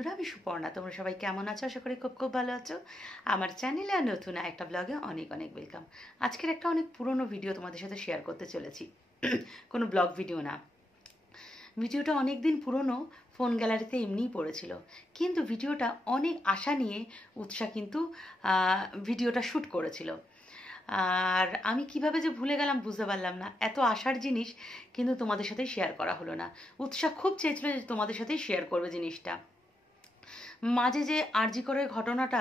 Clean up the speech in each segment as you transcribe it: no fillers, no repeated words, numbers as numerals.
বন্ধুরা, আমি সুপর্ণা। তোমরা সবাই কেমন আছো? আশা করি খুব খুব ভালো আছো। আমার চ্যানেলে আর নতুন একটা ব্লগে অনেক অনেক ওয়েলকাম। আজকের একটা অনেক পুরনো ভিডিও তোমাদের সাথে শেয়ার করতে চলেছি। কোনো ব্লগ ভিডিও না, ভিডিওটা অনেক দিন পুরনো, ফোন গ্যালারিতে এমনিই পড়েছিল। কিন্তু ভিডিওটা অনেক আশা নিয়ে উৎসা কিন্তু ভিডিওটা শ্যুট করেছিল। আর আমি কিভাবে যে ভুলে গেলাম বুঝতে পারলাম না। এত আশার জিনিস কিন্তু তোমাদের সাথে শেয়ার করা হলো না। উৎসাহ খুব চেয়েছিল যে তোমাদের সাথেই শেয়ার করবে জিনিসটা। মাঝে যে আরজি করের ঘটনাটা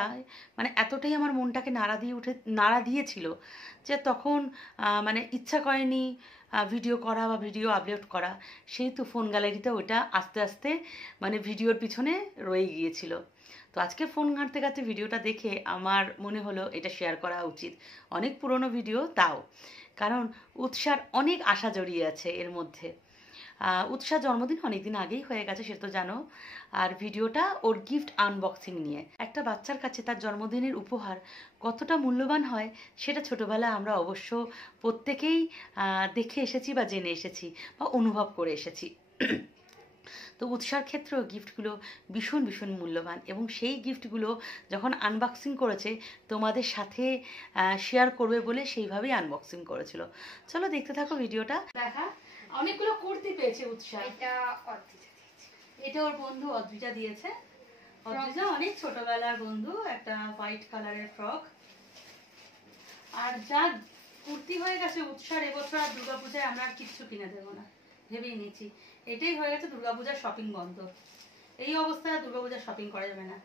মানে এতটাই আমার মনটাকে নাড়া দিয়েছিল যে তখন মানে ইচ্ছা করেনি ভিডিও করা বা ভিডিও আপলোড করা। সেহেতু ফোন গ্যালারিতে ওটা আস্তে আস্তে মানে ভিডিওর পিছনে রয়ে গিয়েছিল। তো আজকে ফোন ঘাঁটতে ঘাঁটতে ভিডিওটা দেখে আমার মনে হলো এটা শেয়ার করা উচিত। অনেক পুরনো ভিডিও তাও, কারণ উৎসার অনেক আশা জড়িয়ে আছে এর মধ্যে। উৎসার জন্মদিন অনেকদিন আগেই হয়ে গেছে, সে তো জানো। আর ভিডিওটা ওর গিফট আনবক্সিং নিয়ে। একটা বাচ্চার কাছে তার জন্মদিনের উপহার কতটা মূল্যবান হয় সেটা ছোটোবেলায় আমরা অবশ্য প্রত্যেকেই দেখে এসেছি বা জেনে এসেছি বা অনুভব করে এসেছি। তো উৎসার ক্ষেত্রেও গিফটগুলো ভীষণ ভীষণ মূল্যবান, এবং সেই গিফটগুলো যখন আনবক্সিং করেছে তোমাদের সাথে শেয়ার করবে বলে সেইভাবেই আনবক্সিং করেছিল। চলো দেখতে থাকো ভিডিওটা। দেখা অনেকগুলো কুর্তি পেয়েছে উৎসাহ। এটা ওর বন্ধু অদ্রিজা দিয়েছে। অদ্রিজা অনেক ছোটবেলার বন্ধু। একটা হোয়াইট কালারের ফ্রক। আর যা কুর্তি হয়ে গেছে উৎসার এবছর আর দুর্গাপূজায় আমরা আর কিচ্ছু কিনে দেবো না ভেবেই নিচ্ছি। এটাই হয়ে গেছে দুর্গাপূজার শপিং বন্ধ। এই অবস্থায় দুর্গাপূজার শপিং করা যাবে না।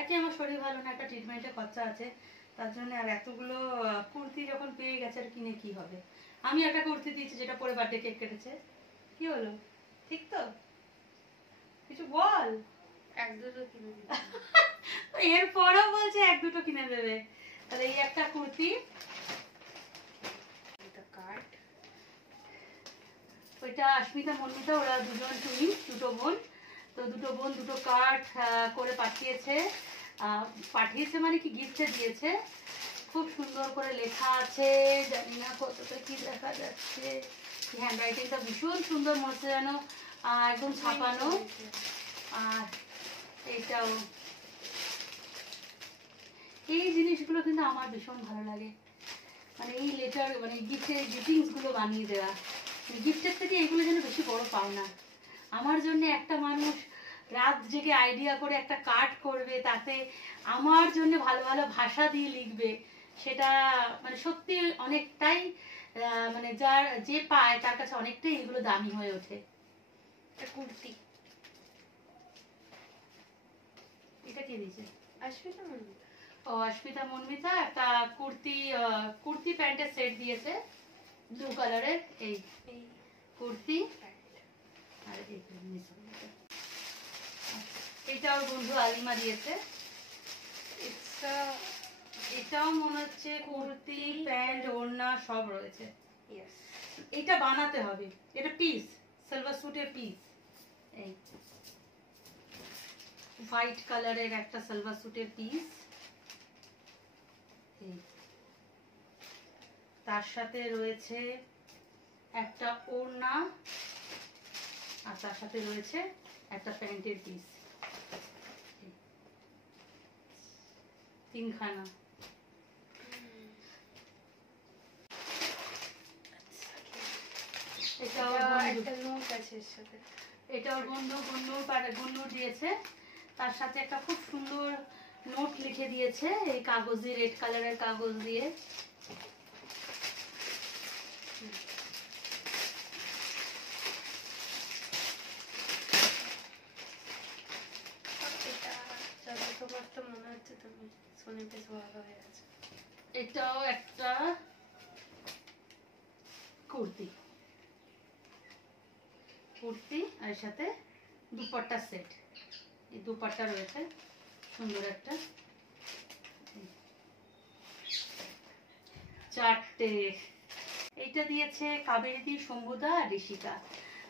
একে আমার শরীর ভালো না, একটা ট্রিটমেন্টের খরচা আছে, তার জন্য আর এতগুলো কুর্তি যখন পেয়ে গেছে আর কিনে কি হবে। আমি একটা কুর্তি দিয়েছি যেটা পরে বার্থডে কেক কেটেছে। কি হলো, ঠিক তো? কিছু বল। এক দুটো কিনে দেবে। এরপরও বলছে এক দুটো কিনে দেবে। তাহলে এই একটা কুর্তি, ওইটা অস্মিতা মন্মিতা, ওরা দুজন টুইন, দুটো বোন। তো দুটো বোন দুটো কার্ড করে পাঠিয়েছে। পাঠিয়েছে মানে কি, গিফটে দিয়েছে। খুব সুন্দর করে লেখা আছে, জানি না কতটা কি দেখা যাচ্ছে। হ্যান্ডরাইটিংটা ভীষণ সুন্দর, মনে হচ্ছে যেন একদম ছাপানো। আর এইটাও, এই জিনিসগুলো কিন্তু আমার ভীষণ ভালো লাগে। মানে এই লেটার মানে গিফটের গ্রিটিংসগুলো বানিয়ে দেওয়া, গিফটের থেকে এগুলো যেন বেশি বড় পাওনা। আমার জন্য একটা মানুষ রাত জেগে আইডিয়া করে একটা কার্ড করবে, তাতে আমার জন্য ভালো ভালো ভাষা দিয়ে লিখবে, সেটা মানে সত্যি অনেকটাই মানে যার যে পায় তার কাছে অনেকটাই এগুলো দামি হয়ে ওঠে। কুর্তি এটা কে দিয়েছে? অস্মিতা মন্মিতা। ও অস্মিতা মন্মিতা একটা কুর্তি প্যান্টের সেট দিয়েছে, ব্লু কালারের। এই কুর্তি আর এটা ওর বন্ধু আলিমা দিয়েছে। এটাও মনে হচ্ছে কুর্তি প্যান্ট ওড়না সব রয়েছে। এটা বানাতে হবে, এটা পিস, সিলভার সুটের পিস। এই হোয়াইট কালারের একটা সিলভার সুটের পিস। তার সাথে রয়েছে একটা ওড়না, আর তার সাথে রয়েছে একটা প্যান্টের পিস। তিনখানা। এটা ওর বন্ধু গুন্নু দিয়েছে। তার সাথে একটা খুব সুন্দর নোট লিখে দিয়েছে এই কাগজে, রেড কালারের কাগজ দিয়ে। এটাও একটা কুর্তি, আর সাথে দুপাট্টা সেট। এই দুপাট্টা রয়েছে সুন্দর একটা, চারটে। এইটা দিয়েছে কাবেরী, শম্ভুদা আর ঋষিকা,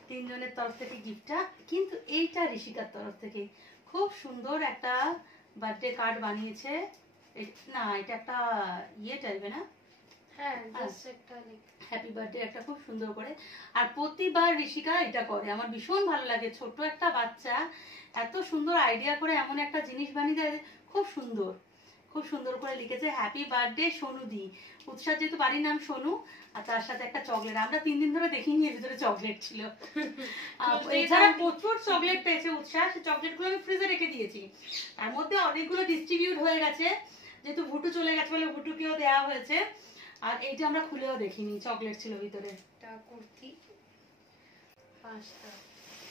তিনজনের তরফ থেকে গিফটটা। কিন্তু এইটা ঋষিকার তরফ থেকে খুব সুন্দর একটা বার্থডে কার্ড বানিয়েছে। না, এটা একটা ইয়ে টাইপের, না হ্যাঁ জাস্ট একটা লাইক হ্যাপি বার্থডে একটা খুব সুন্দর করে। আর প্রতিবার ঋষিকা এটা করে, আমার ভীষণ ভালো লাগে। ছোট একটা বাচ্চা এত সুন্দর আইডিয়া করে এমন একটা জিনিস বানিয়ে দেয়, খুব সুন্দর, খুব সুন্দর করে লিখেছে হ্যাপি বার্থডে সোনুদি। উৎসাহ যেহেতু বাড়ির নাম সোনু, আর তার সাথে একটা চকলেট। আমরা 3 দিন ধরে দেখিনি এর ভিতরে চকলেট ছিল। এছাড়া প্রচুর চকলেট পেয়েছে উৎসাহ, সেই চকলেটগুলো আমি ফ্রিজে রেখে দিয়েছি। তার মধ্যে অনেকগুলো ডিস্ট্রিবিউট হয়ে গেছে, যেহেতু ভুটু চলে গেছে বলে ভুটুকেও দেওয়া হয়েছে। আর এইটা আমরা খুলেও দেখিনি, চকলেট ছিল ভিতরে। একটা কুর্তি 5টা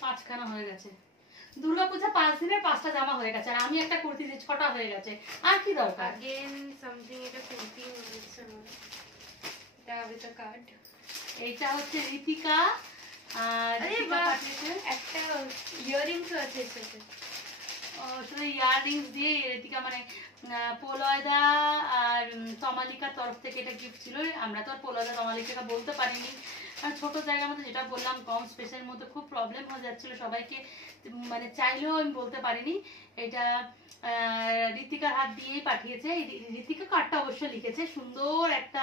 5খানা হয়ে গেছে। দুর্গাপূজা 5 দিনের 5টা জামা হয়ে গেছে, আর আমি একটা কুর্তি দিয়ে 6টা হয়ে গেছে। আর কি দরকার? अगेन समथिंग এটা কুর্তি মনে হচ্ছে আমার। এটা উইথ আ কার্ড। এইটা হচ্ছে ঋতিকা, আর আরে ঋতিকা বাহ, পাঠিয়েছে। একটা ইয়ারিংস আছে এর সাথে। শুধু ইয়াররিংস দিয়ে ঋতিকা মানে পোলয়দা আর তমালিকার তরফ থেকে এটা গিফট ছিল। আমরা তো আর পোলয়দা তমালিকাকে বলতে পারিনি, কারণ ছোট জায়গার মধ্যে, যেটা বললাম কম স্পেসের মধ্যে খুব প্রবলেম হয়ে যাচ্ছিল সবাইকে, মানে চাইলেও আমি বলতে পারিনি। এটা ঋতিকার হাত দিয়েই পাঠিয়েছে। ঋতিকা কার্ডটা অবশ্যই লিখেছে, সুন্দর একটা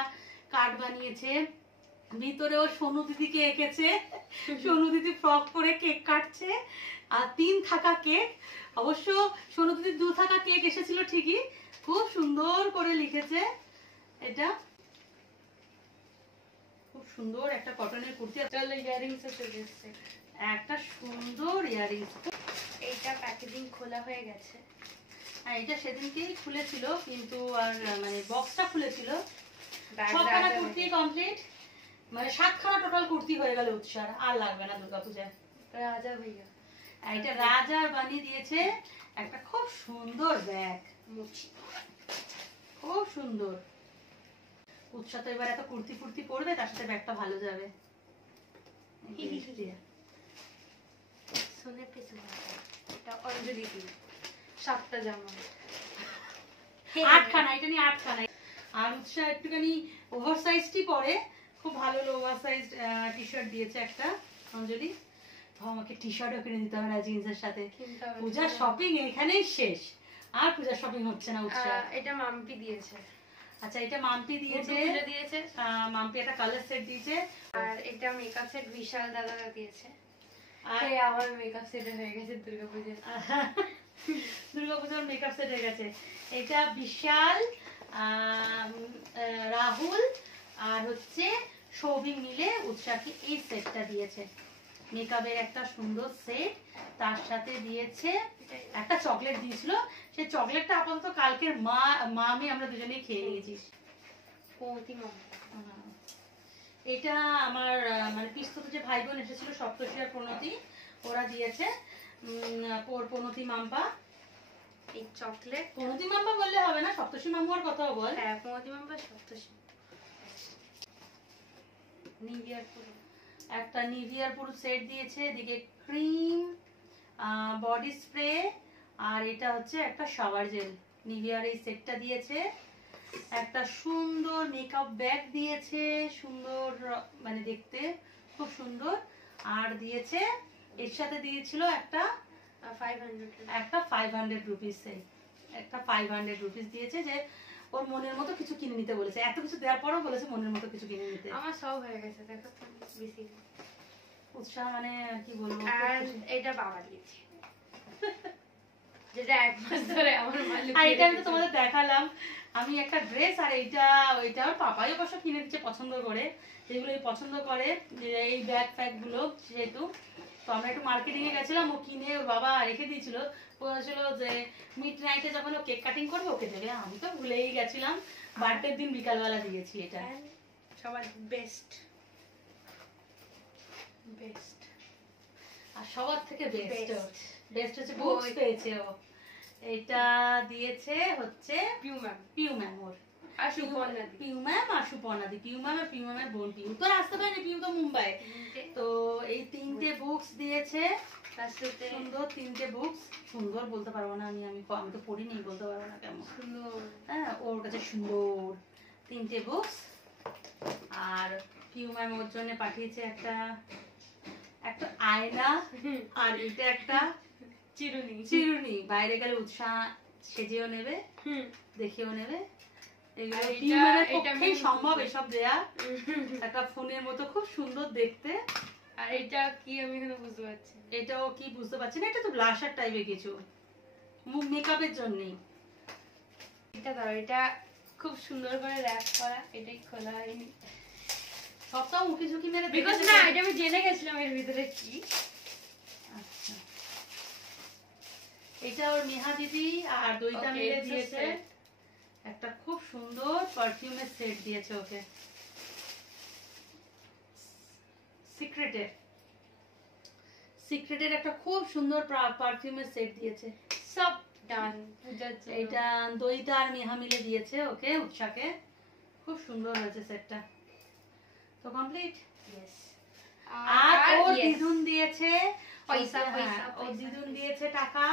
কার্ড বানিয়েছে। ভিতরেও সোনু দিদিকে এঁকেছে, সোনু দিদি ফ্রক পরে কেক কাটছে, আর 3 থাকা কেক। অবশ্য সোনু দিদির 2 থাকা কেক এসেছিল ঠিকই, খুব সুন্দর করে লিখেছে। এটা খুব সুন্দর একটা কটনের কুর্তি, চলো ইয়ারিংস চলে এসেছে। একটা সুন্দর ইয়ারিংস। এইটা প্যাকেজিং খোলা হয়ে গেছে। হ্যাঁ, এটা সেদিনকেই খুলেছিল, কিন্তু আর মানে বক্সটা খুলেছিল। ব্যাগ 6খানা কুর্তি কমপ্লিট, মানে 7খানা টোটাল কুর্তি হয়ে গেল উৎসার। আর লাগবে না দুর্গাপূজায়। রাজা ভাইয়া এটা রাজা বানিয়ে দিয়েছে একটা খুব সুন্দর ব্যাগ, মুচি। খুব সুন্দর। উৎসাহ তো এবার এত কুর্তি ফুর্তি পরবে, তার সাথে ব্যাগটা ভালো যাবে। সোনে পে সুহাগা। এটা অঞ্জলি দি 7টা জামা। 8খানা, এটা নিয়ে 8খানা। আর উৎসাহ একটুখানি ওভার সাইজটি পরে, খুব ভালো ওভার সাইজ টি শার্ট দিয়েছে একটা অঞ্জলি। আমাকে টি শার্টও কিনে দিতে হবে না জিন্সের সাথে। পূজার শপিং এখানেই শেষ, আর পূজার শপিং হচ্ছে না উৎসাহ। এটা মাম্পি দিয়েছে। আচ্ছা, এটা মাম্পি দিয়েছে, দিয়েছে। মাম্পি একটা কালার সেট দিয়েছে। আর এটা মেকআপ সেট বিশাল দাদা দিয়েছে। আর এই আমার মেকআপ সেট হয়ে গেছে দুর্গাপূজায়। দুর্গাপূজার মেকআপ সেট হয়ে গেছে। এটা বিশাল, রাহুল আর হচ্ছে সৌভিক মিলে উৎসাহকে এই সেটটা দিয়েছে। মেকআপের একটা সুন্দর সেট, তার সাথে দিয়েছে একটা চকলেট দিয়েছিল। সেই চকলেটটা আপাতত কালকের মা আমরা দুজনেই খেয়ে নিয়েছি। পৌঁতি মাম্পি। এটা আমার মানে পিস্তত যে ভাই বোন এসেছিল সপ্তর্ষি আর প্রণতি, ওরা দিয়েছে। প্রণতি মাম্পা, এই চকলেট প্রণতি মাম্পা বললে হবে না, সপ্তর্ষি মাম্পার কথাও বল। হ্যাঁ পৌঁতি মাম্পা সপ্তর্ষি। নিভিয়ার পুরো একটা নিভিয়ার পুরো সেট দিয়েছে, এদিকে ক্রিম, বডি স্প্রে, আর এটা হচ্ছে একটা শাওয়ার জেল। নিভিয়ার এই সেটটা দিয়েছে। একটা সুন্দর মেকআপ ব্যাগ দিয়েছে, সুন্দর মানে দেখতে খুব সুন্দর। আর দিয়েছে, এর সাথে দিয়েছিল একটা 500 রুপিস, একটা 500 রুপিস দিয়েছে, যে ওর মনের মতো কিছু কিনে নিতে বলেছে। এত কিছু দেওয়ার পরও বলেছে মনের মতো কিছু কিনে নিতে। আমার সব হয়ে গেছে, দেখো তো বেশি। উৎসাহ মানে কি বলবো। আর এটা বাবা দিয়েছে, যেটা 1 মাস ধরে আমার মা লুকিয়ে আর এটা আমি তো রেখেছে। তোমাদের দেখালাম, আমি একটা ড্রেস, আর ওইটা ওর পাপাই অবশ্য কিনে দিচ্ছে পছন্দ করে, যেগুলো পছন্দ করে, যে এই ব্যাগ ফ্যাগ গুলো। যেহেতু তো আমরা একটু মার্কেটিং এ গেছিলাম, ও কিনে ওর বাবা রেখে দিয়েছিল। বলেছিল যে মিড নাইটে যখন ও কেক কাটিং করবে ওকে দেবে। আমি তো ভুলেই গেছিলাম, বার্থডের দিন বিকালবেলা দিয়েছি এটা। সবার বেস্ট বেস্ট আর সবার থেকে বেস্ট বেস্ট হচ্ছে বুকস পেয়েছে ও। এটা দিয়েছে হচ্ছে পিউ ম্যাম ওর। আর সুপর্ণা দি। পিউ ম্যাম আর সুপর্ণা দি। পিউ ম্যাম আর পিউ ম্যামের বোন। পিউ তো আসতে পারেনি, পিউ তো মুম্বাই। তো এই 3টে বুকস দিয়েছে, সুন্দর 3টে বুকস। সুন্দর বলতে পারবো না আমি তো পড়িনি, বলতে পারবো না কেমন সুন্দর। হ্যাঁ, ওর কাছে সুন্দর 3টে বুকস। আর পিউ ম্যাম ওর জন্য পাঠিয়েছে একটা আয়না, আর এটা একটা চিরুনি। বাইরে গেলে উৎসাহ সেজেও নেবে, দেখেও নেবে। এগুলো আর এটা- টিউমারের এটা পক্ষেই আমি সম্ভব বুঝি। এসব দেয়া। একটা ফোনের মতো খুব সুন্দর দেখতে। আর এটা কি আমি এখনো বুঝতে পারছি না। এটাও কি বুঝতে পারছি না, এটা তো ব্লাশার টাইপের কিছু, মুখ মেকআপের জন্যই। এটা দাও, এটা খুব সুন্দর করে র‍্যাপ করা, এটাই খোলা হয়নি সবটাও উঁকি ঝুঁকি মেরে বিকজ দেখেছো না তো? এটা আমি জেনে গেছিলাম এর ভিতরে কি। আচ্ছা, এটা ওর নেহা দিদি আর দইটা Okay, মিলে it's a দিয়েছে। set. একটা খুব সুন্দর পারফিউমের সেট দিয়েছে ওকে, সিক্রেটের একটা খুব সুন্দর পারফিউমের সেট দিয়েছে। সব ডান পূজার জন্য। এইটা দইটা আর নেহা মিলে দিয়েছে ওকে, উৎসাকে। খুব সুন্দর হয়েছে সেটটা। তো কমপ্লিট। Yes. আর ওর yes. দিদুন দিয়েছে পয়সা, হ্যাঁ, পয়সা, ওর পয়সা, দিদুন পয়সা। দিয়েছে টাকা,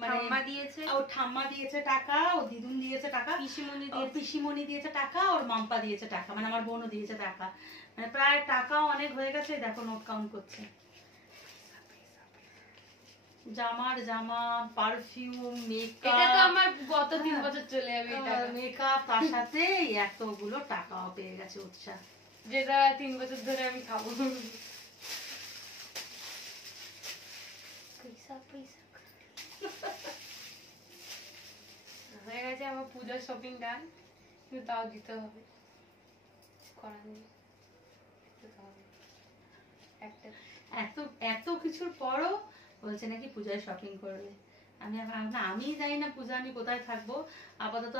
মানে ঠাম্মা দিয়েছে, ওর ঠাম্মা দিয়েছে টাকা, ওর দিদুন দিয়েছে টাকা, পিসিমণি ওর দিয়েছে। পিসিমণি দিয়েছে টাকা, ওর মাম্পা দিয়েছে টাকা, মানে আমার বোনও দিয়েছে টাকা। মানে প্রায় টাকাও অনেক হয়ে গেছে, দেখো নোট কাউন্ট করছে। জামার জামা, পারফিউম, এটা তো মেকআপ, আমার গত 3 বছর চলে যাবে এটা, মেকআপ, তার সাথে এই এতগুলো টাকাও পেয়ে গেছে উৎসাহ। যেটা 3 বছর ধরে আমি খাবো। পয়সা পয়সা হয়ে গেছে আমার পূজার শপিং ডান, কিন্তু তাও দিতে হবে, করার নেই, দিতে হবে একটা। এত এত কিছুর পরও বলছে নাকি পূজায় শপিং করবে। আমি জানি না পূজা আমি কোথায় থাকবো। আপাতত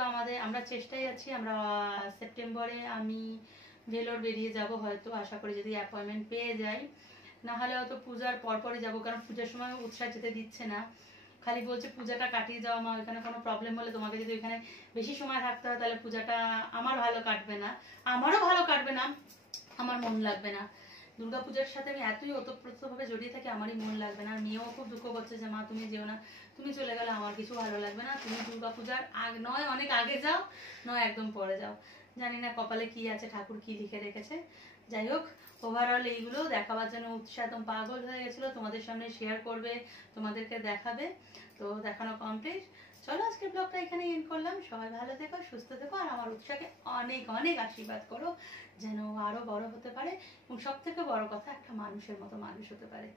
আমরা চেষ্টায় আছি, আমরা সেপ্টেম্বরে আমি ভেলোর বেরিয়ে যাব হয়তো, আশা করি যদি অ্যাপয়েন্টমেন্ট পেয়ে যাই। না হলে হয়তো পূজার পরপরই যাব, কারণ পূজার সময় উৎসাহ যেতে দিচ্ছে না, খালি বলছে পূজাটা কাটিয়ে যাওয়া মা, ওইখানে কোনো প্রবলেম হলে তোমাকে যদি ওইখানে বেশি সময় থাকতে হয় তাহলে পূজাটা আমার ভালো কাটবে না, আমারও ভালো কাটবে না, আমার মন লাগবে না। দুর্গাপূজার সাথে আমি এতই ওতপ্রোতভাবে জড়িয়ে থাকি, আমারই মন লাগবে না। আর মেয়েও খুব দুঃখ করছে যে মা তুমি যেও না, তুমি চলে গেলে আমার কিছু ভালো লাগবে না, তুমি দুর্গাপূজার নয় অনেক আগে যাও, নয় একদম পরে যাও। জানি না কপালে কি আছে, ঠাকুর কি লিখে রেখেছে। যাই হোক, ওভারঅল এইগুলো দেখাবার জন্য উৎসাহ একদম পাগল হয়ে গেছিল, তোমাদের সামনে শেয়ার করবে, তোমাদেরকে দেখাবে। তো দেখানো কমপ্লিট। চলো আজকের ব্লগটা এখানে এন্ড করলাম। সবাই ভালো থেকো, সুস্থ থেকো, আর আমার উৎসাহকে অনেক অনেক আশীর্বাদ করো যেন ও আরো বড় হতে পারে, এবং সব থেকে বড় কথা একটা মানুষের মতো মানুষ হতে পারে,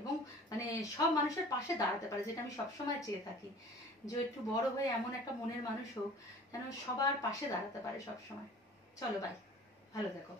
এবং মানে সব মানুষের পাশে দাঁড়াতে পারে, যেটা আমি সবসময় চেয়ে থাকি, যে একটু বড় হয়ে এমন একটা মনের মানুষ হোক যেন সবার পাশে দাঁড়াতে পারে সবসময়। চলো বাই, ভালো থেকো।